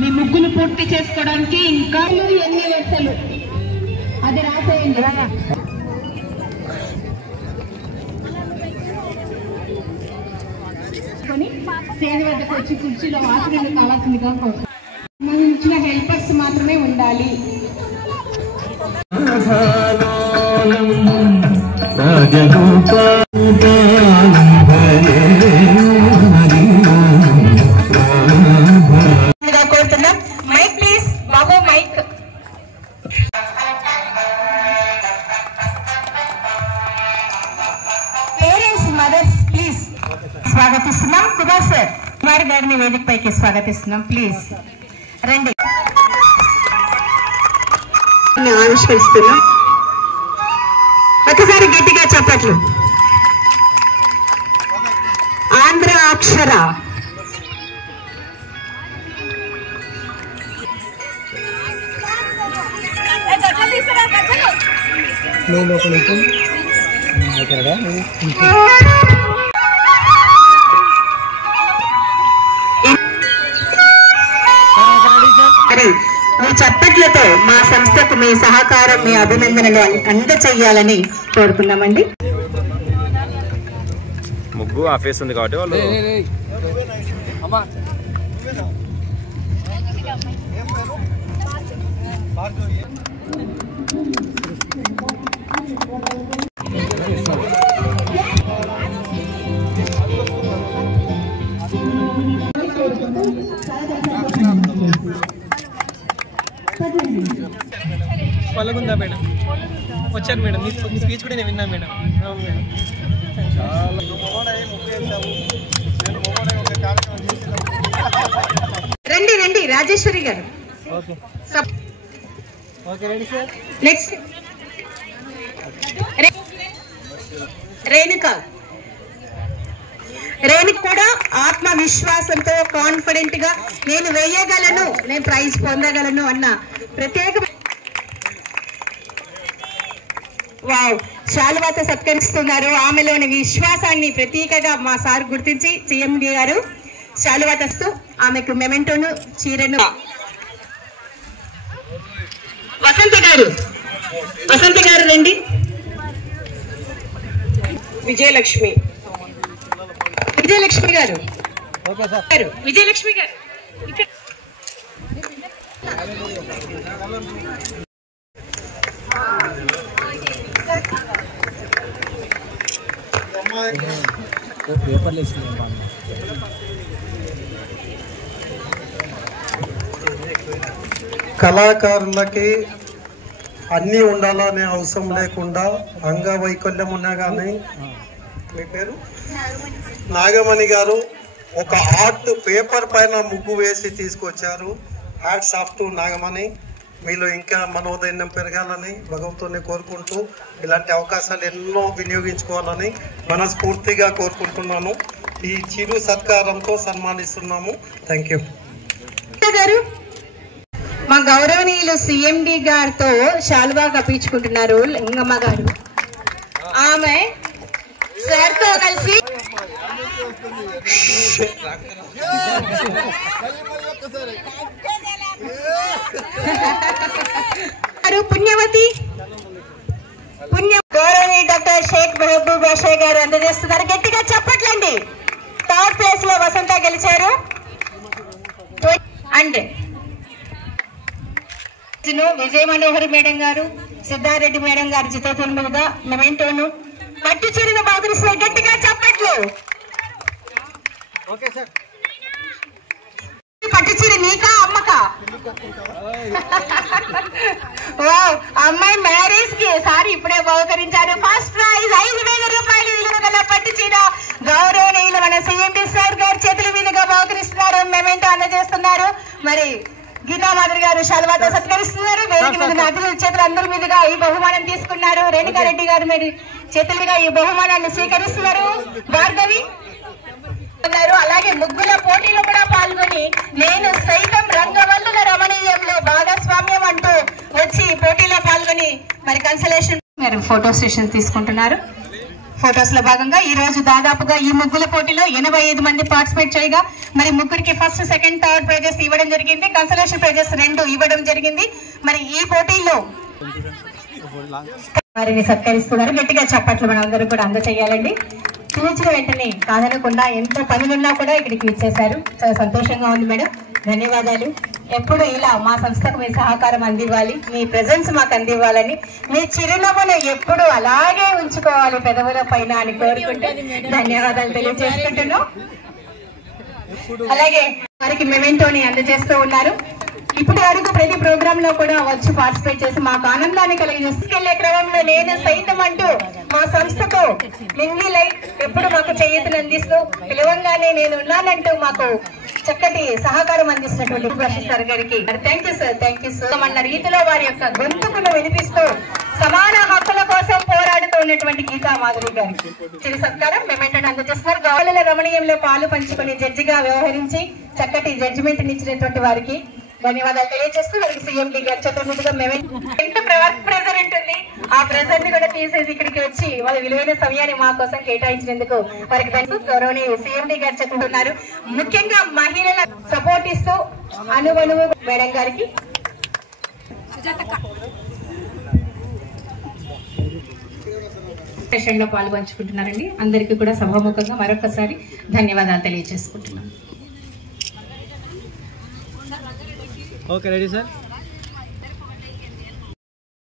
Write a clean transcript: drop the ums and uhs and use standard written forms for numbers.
మీ ముగ్గులు పూర్తి చేసుకోవడానికి ఇంకా ఎన్ని వరుసలు అది రాసేయండి. స్టేజ్ వద్దకు వచ్చి కుర్చీలో ఆశ్రయాలు కావాల్సిందిగా కోరుతాం. సంబంధించిన హెల్పర్స్ మాత్రమే ఉండాలి. కోరుతున్నాం. మైక్ ప్లీజ్ బాబు, మైక్. పేరెంట్స్, మదర్స్ ప్లీజ్ స్వాగతిస్తున్నాం. సుభాష్ సార్ కుమార్ గారిని వేదిక పైకి స్వాగతిస్తున్నాం. ప్లీజ్ రండి. ఆవిష్కరిస్తున్నాం. ఒకసారి గట్టిగా చెప్పట్లు. ఆంధ్ర అక్షర మీ చప్పట్లతో మా సంస్థకు మీ సహకారం, మీ అభినందనలు అందచేయాలని కోరుకున్నామండి. ముగ్గు ఆఫీస్ ఉంది కాబట్టి వాళ్ళు పల్లగుందా మేడం? వచ్చారు మేడం. మీ స్పీచ్ కూడా నేను విన్నాను మేడం. రండి రండి రాజేశ్వరి గారు. నెక్స్ట్ రేణుక. రేణుక కూడా ఆత్మవిశ్వాసంతో కాన్ఫిడెంట్ గా నేను వేయగలను, నేను ప్రైజ్ పొందగలను అన్న ప్రత్యేక శాలువాతో సత్కరిస్తున్నారు. ఆమెలోని విశ్వాసాన్ని ప్రతీకగా మా సార్ గుర్తించి సిఎండి గారు శాలువాతస్తూ ఆమెకు మెమెంటోను, చీరను. వసంత గారు రండి. విజయలక్ష్మి గారు. విజయలక్ష్మి గారు కళాకారులకి అన్నీ ఉండాలనే అవసరం లేకుండా అంగవైకల్యం ఉన్నా కానీ, మీ పేరు నాగమణి గారు ఒక ఆర్ట్ పేపర్ పైన ముగ్గు వేసి తీసుకొచ్చారు. Hats off to Nagamani. మీలో ఇంకా మనోధైర్యం పెరగాలని భగవంతుని కోరుకుంటూ ఇలాంటి అవకాశాలు ఎన్నో వినియోగించుకోవాలని మనస్ఫూర్తిగా కోరుకుంటున్నాను. ఈ చిరు సత్కారంతో సన్మానిస్తున్నాము. థ్యాంక్ యూ గారు. మా గౌరవనీయులు సిఎండి గారితో శాలువా కప్పించుకుంటున్నారు లింగమ్మ గారు. ఆమె సార్తో కలిసి పుణ్యవతి గౌరవనీయ డాక్టర్ షేక్ మెహబూబ్ బాషా గారు అందజేస్తున్నారు. గట్టిగా చెప్పట్లండి. థర్డ్ ప్లేస్ లో వసంత గెలిచారు. అండ్ విజయ మనోహర్ మేడం గారు, సిద్ధారెడ్డి మేడం గారు చిత్రపటం మీద మెమెంటోను, పట్టు చీరను బాగురిస్తే గట్టిగా చెప్పట్లు. పట్టు చీర నీకా అమ్మకా? అమ్మాయి మ్యారేజ్ కి సారీ ఇప్పుడే బహుకరించారు. ఫస్ట్ ప్రైజ్ 5,000 రూపాయలు విలువ గల పట్టు చీర గౌరవనీయులు మన సిఎండి సార్ గారి చేతుల మీదుగా బహుకరిస్తున్నారు. మెమెంటో అందజేస్తున్నారు. మరి గీతా మాధురి గారు శాలువాతో సత్కరిస్తున్నారు. వేదిక మీద ఉన్న అతిథుల చేతులు అందరి మీదుగా ఈ బహుమానం తీసుకున్నారు. రేణుకారెడ్డి గారు మీరు చేతులుగా ఈ బహుమానాన్ని స్వీకరిస్తున్నారు. భార్గవి అలాగే ముగ్గుల పోటీలో కూడా పాల్గొని నేను సైతం రంగవల్లుల రమణీయంలో భాగస్వామ్యం అంటూ వచ్చి పోటీలో పాల్గొని మరి కన్సలేషన్ మీరు ఫోటో సెషన్ తీసుకుంటున్నారు. ఫొటోస్ లో భాగంగా ఈ రోజు దాదాపుగా ఈ ముగ్గుల పోటీలో 85 మంది పార్టిసిపేట్ చేయగా మరి ముగ్గురికి ఫస్ట్, సెకండ్, థర్డ్ ప్రైజెస్ ఇవ్వడం జరిగింది. కన్సలేషన్ ప్రైజెస్ 2 ఇవ్వడం జరిగింది. మరి ఈ పోటీల్లో వారిని సత్కరిస్తున్నారు. గట్టిగా చప్పట్లు మన అందరూ కూడా అందచేయాలండి. పిలిచిన వెంటనే కాదనకుండా ఎంతో పనులున్నా కూడా ఇక్కడికి ఇచ్చేశారు. చాలా సంతోషంగా ఉంది మేడం, ధన్యవాదాలు. ఎప్పుడు ఇలా మా సంస్థకు మీ సహకారం అందివ్వాలి, మీ ప్రెజెన్స్ మాకు అందివ్వాలని, మీ చిరునవ్వును ఎప్పుడు అలాగే ఉంచుకోవాలి పెదవుల పైన అని కోరుకుంటూ ధన్యవాదాలు తెలియజేసుకుంటున్నాం. అలాగే వారికి మెమెంటోని అందజేస్తూ ఉన్నారు. ఇప్పటి వరకు ప్రతి ప్రోగ్రామ్ లో కూడా వచ్చి పార్టిసిపేట్ చేసి మాకు ఆనందాన్ని కలిగిస్తుకెళ్లే క్రమంలో నేను సైతం అంటూ మా సంస్థతో మింగి లైట్ ఎప్పుడు మాకు చేయూతను అందిస్తూ పిలవంగానే నేను ఉన్నానంటూ మాకు చక్కటి సహకారం అందిస్తున్నటువంటి ప్రొఫెసర్ గారికి థ్యాంక్ యూ సార్ అన్న రీతిలో వారి యొక్క గొంతుకును వినిపిస్తూ సమాన హక్కుల కోసం పోరాడుతూ ఉన్నటువంటి గీతా మాధురి గారికి చిరు సత్కారం మెమెంటోని అందజేస్తున్నారు. గౌరవ రమణీయంలో పాలు పంచుకుని జడ్జిగా వ్యవహరించి చక్కటి జడ్జిమెంట్ ఇచ్చినటువంటి వారికి ధన్యవాదాలు తెలియజేస్తూ వారికి సీఎండి గారు చతుర్ముఖిగా ఎంత ప్రెజర్ ఉంటుంది, ఆ ప్రెజర్ ని కూడా తీసేసి ఇక్కడికి వచ్చి వాళ్ళ విలువైన సమయాన్ని మా కోసం కేటాయించినందుకు వారికి గౌరవనీయ సీఎండి గారు చెప్తున్నారు. ముఖ్యంగా మహిళల సపోర్ట్ ఇస్తూ అనువనువు మేడం గారికి సెషన్ లో పాల్గొంచుకుంటున్నారండి. అందరికీ కూడా సభాముఖంగా మరొకసారి ధన్యవాదాలు తెలియజేసుకుంటున్నాను. Okay ready sir.